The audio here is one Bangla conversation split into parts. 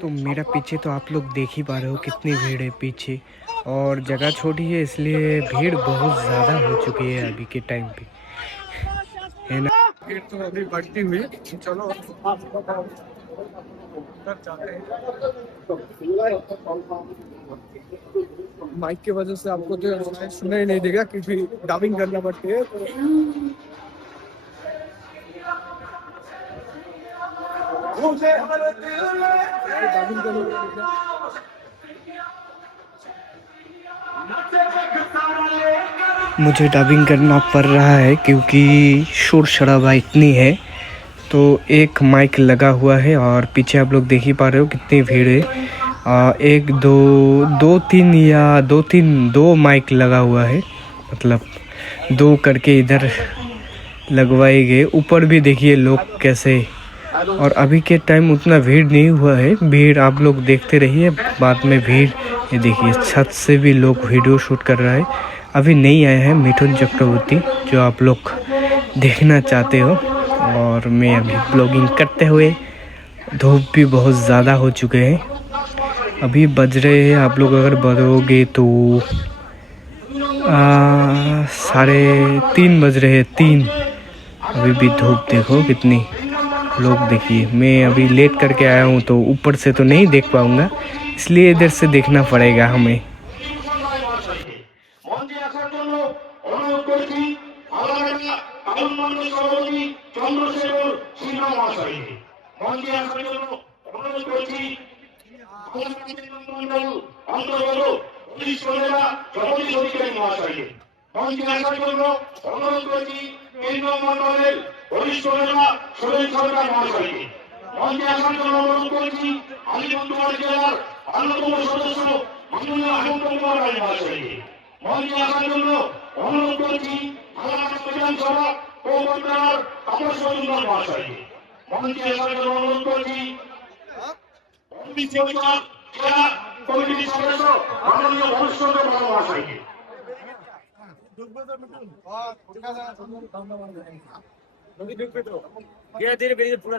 तो मेरा पीछे तो आप लोग देख ही पा रहे हो कितनी भीड़ है पीछे। और जगह छोटी है इसलिए भीड़ बहुत ज़्यादा हो चुकी है अभी के टाइम पे, है ना। भीड़ तो अभी बढ़ती हुई, चलो उधर जाते हैं। माइक की वजह से आपको जो सुनाई नहीं देगा क्योंकि डबिंग करना पड़ती है। तो डबिंग करना पड़ेगा। मुझे डबिंग करना पड़ रहा है क्योंकि शोर शराबा इतनी है। तो एक माइक लगा हुआ है और पीछे आप लोग देख ही पा रहे हो कितनी भीड़ है। एक दो दो तीन या दो माइक लगा हुआ है, मतलब दो करके इधर लगवाए गए। ऊपर भी देखिए लोग कैसे। और अभी के टाइम उतना भीड़ नहीं हुआ है, भीड़ आप लोग देखते रहिए, बाद में भीड़। ये देखिए छत से भी लोग वीडियो शूट कर रहा है। अभी नहीं आया है मिथुन चक्रवर्ती जो आप लोग देखना चाहते हो। और मैं अभी ब्लॉगिंग करते हुए, धूप भी बहुत ज़्यादा हो चुके हैं। अभी बज रहे हैं, आप लोग अगर बढ़ोगे तो 3:30 बज रहे हैं, 3। अभी भी धूप देखो कितनी। लोग देखिए, मैं अभी लेट करके आया हूँ तो ऊपर से तो नहीं देख पाऊँगा, इसलिए इधर से देखना पड़ेगा हमें। আলিপুরদুয়ার জেলার অন্যতম সদস্য মাননীয় হেমন্ত কুমার রায় মহাশয়কে মঞ্চে আসার জন্য অনুরোধ করছি আলাদা বিধানসভা পৌরসভার তাপস মজুমদার মহাশয়কে মঞ্চে আসার জন্য অনুরোধ করছি জেলা কমিটির সদস্য মাননীয় ভবিষ্যৎ মহাশয়কে। ধীরে ধীরে পুরা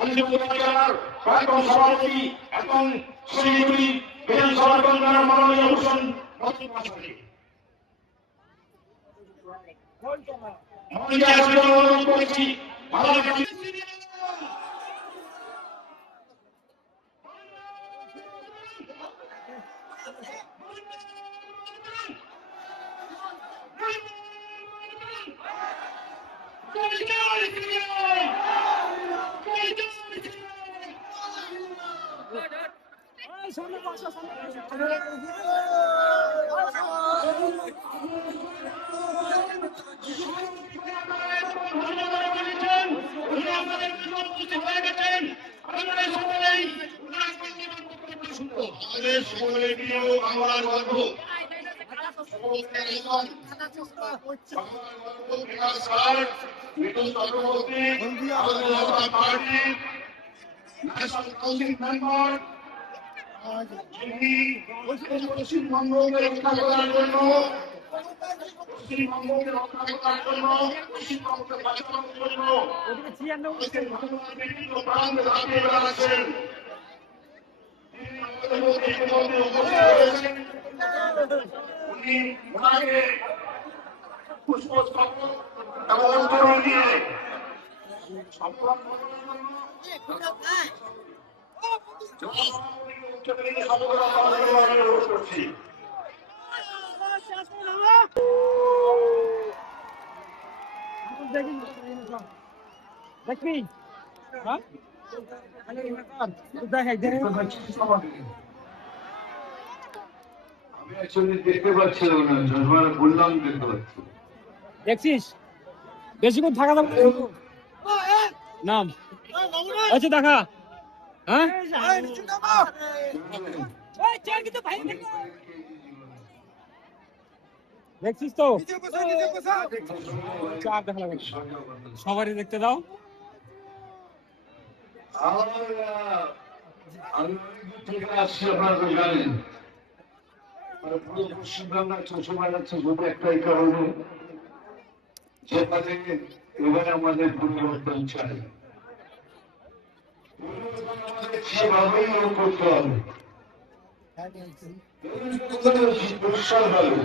আলিপুরদুয়ার জেলার প্রাক্তন সভাপতি এবং শিলিগুড়ি বিধানসভা কেন্দ্রের মাননীয় ভূষণ অনুরোধ করেছি। পশ্চিমবঙ্গকে রক্ষা করার জন্য পশ্চিমবঙ্গকে রক্ষা করার জন্য পশ্চিমবঙ্গকে বাঁচানোর জন্য বিভিন্ন প্রান্তে দাঁড়িয়ে বেড়াচ্ছেন। উনি ওনাকে পুষ্পস্তবক এবং অন্তরণ দিয়ে সম্মান করছি। দেখবি আমি অ্যাকচুয়ালি দেখতে পাচ্ছিলাম না, চশমা বললাম দেখতে পাচ্ছি। দেখছিস বেশিক্ষণ থাকা যাবে নাম আচ্ছা দেখা দেখছিস তো চার দেখা লাগে সবারই দেখতে দাও আমি থেকে আসছি আপনারা তো জানেন পুরো পশ্চিমবাংলার চষমা যাচ্ছে শুধু একটাই কারণে সেখানে এবারে আমাদের পরিবর্তন চাই আমাদের সেভাবেই করতে হবে পরিষ্কার ভালো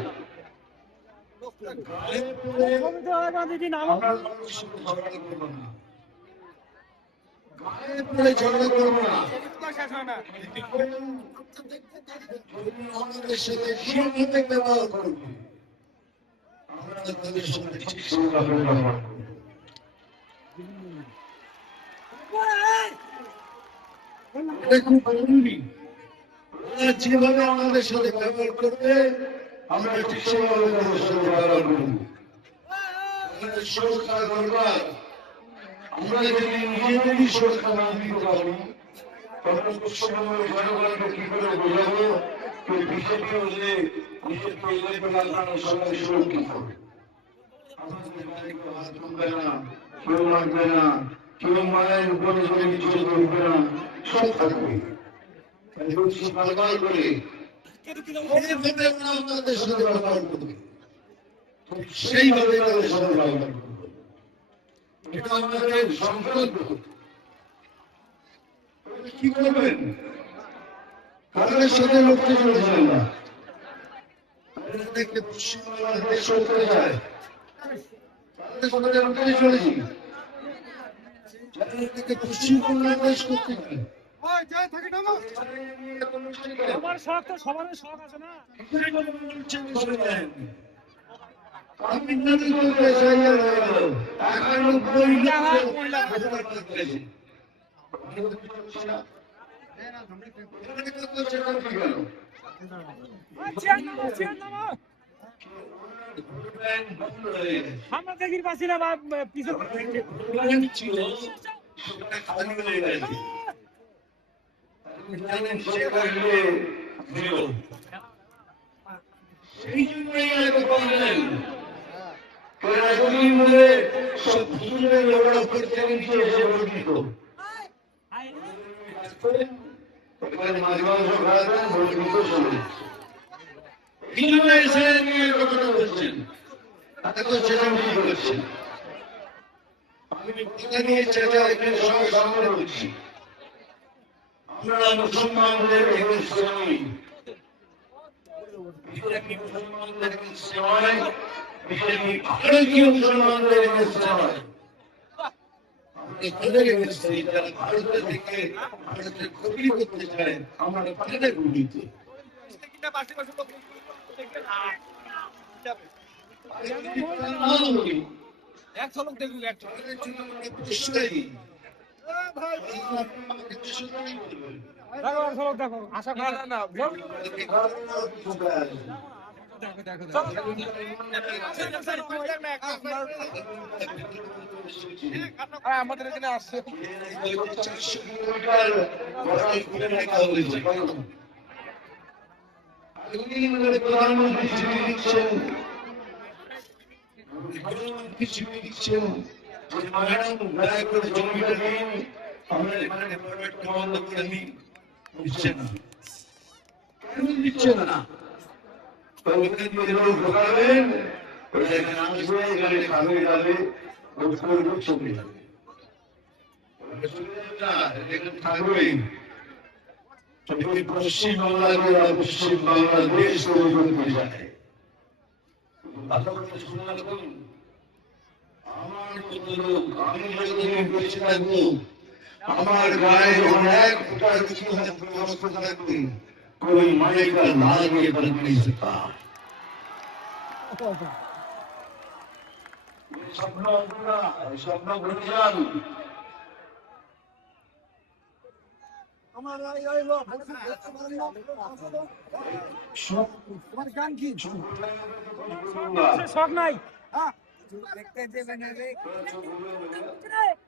ঝগড়া করবো না আমাদের সাথে সেভাবে ব্যবহার করবো আমরা তাদের সঙ্গে ঠিক সেভাবে ব্যবহার করবো খুব জরুরি যেভাবে আমাদের সাথে ব্যবহার করবে আমরা ঠিক সেভাবে তাদের সাথে ব্যবহার করবো সুরক্ষা দরকার আমরা যদি নিজেদেরই সুরক্ষা না দিতে পারি তখন পশ্চিমবঙ্গের জনগণকে কি করে বোঝাবো বিজেপি হলে নিজের প্রয়োজন আপনারা সবাই সুরক্ষিত আমাদের বাড়িতে হাত তুলবে না কেউ মারবে না কেউ মায়ের উপরে করে নিচে করবে না সব থাকবে বারবার করে আমাদের সাথে ব্যবহার করবে সেইভাবে তাদের সাথে ব্যবহার করবে এটা আমাদের সংকল্প কি করবেন কাদের সাথে লড়তে চলেছেন না দেখতে পশ্চিমবাংলার দেশ করতে যায় তাদের সাথে লড়তে চলেছি যাদেরকে পশ্চিমবাংলার দেশ করতে যায় আমার শখ তো সবার শখ আছে না আমি নদী বলতে চাই আমরা দেখি পাচ্ছি না বা পিছনে ছিল খালি হয়ে গেছে সেই জন্যই বললেন সব ভুলের লড়া করতে নিচে এসে বর্ণিত এখানে মাঝে মাঝে খাওয়া বর্ণিত চলে এসে নিয়ে কথাটা বলছেন এত চেঁচামেচি করেছেন আমি কথা নিয়ে চেঁচা এখানে সবাই সামনে বলছি আমরা মুসলমানদের এগেন্সে নই বিজেপি মুসলমানদের এগেন্সে নয় বিজেপি ভারতীয় মুসলমানদের এগেন্সে নয় আমরা তাদের এগেন্সে যারা ভারত থেকে ভারতের ক্ষতি করতে চায় আমরা তাদের বিরুদ্ধে এক ঝলক দেখুন এক ঝলক দেখো আশা করি না আমাদের এখানে আসছে প্রধানমন্ত্রী দিচ্ছেন ছবি দিচ্ছেন দয়া করে জমিটা দিন আমরা এখানে বন্ধ করে দিই দিচ্ছে না কেন দিচ্ছে না ঢোকাবেন ওটা এখানে আসবে এখানে খাবে যাবে চলে যাবে থাকবেই পশ্চিম বাংলাকে পশ্চিম বাংলাদেশ তৈরি করতে যায় আমার কত লোক আমি যতদিন বেঁচে থাকবো আমার গায়ে যখন এক ফুটা কিছু ব্যবস্থা থাকবে कोई मरेगा लागे बन नहीं सकता स्वप्न भूल जान গান কি শখ নাই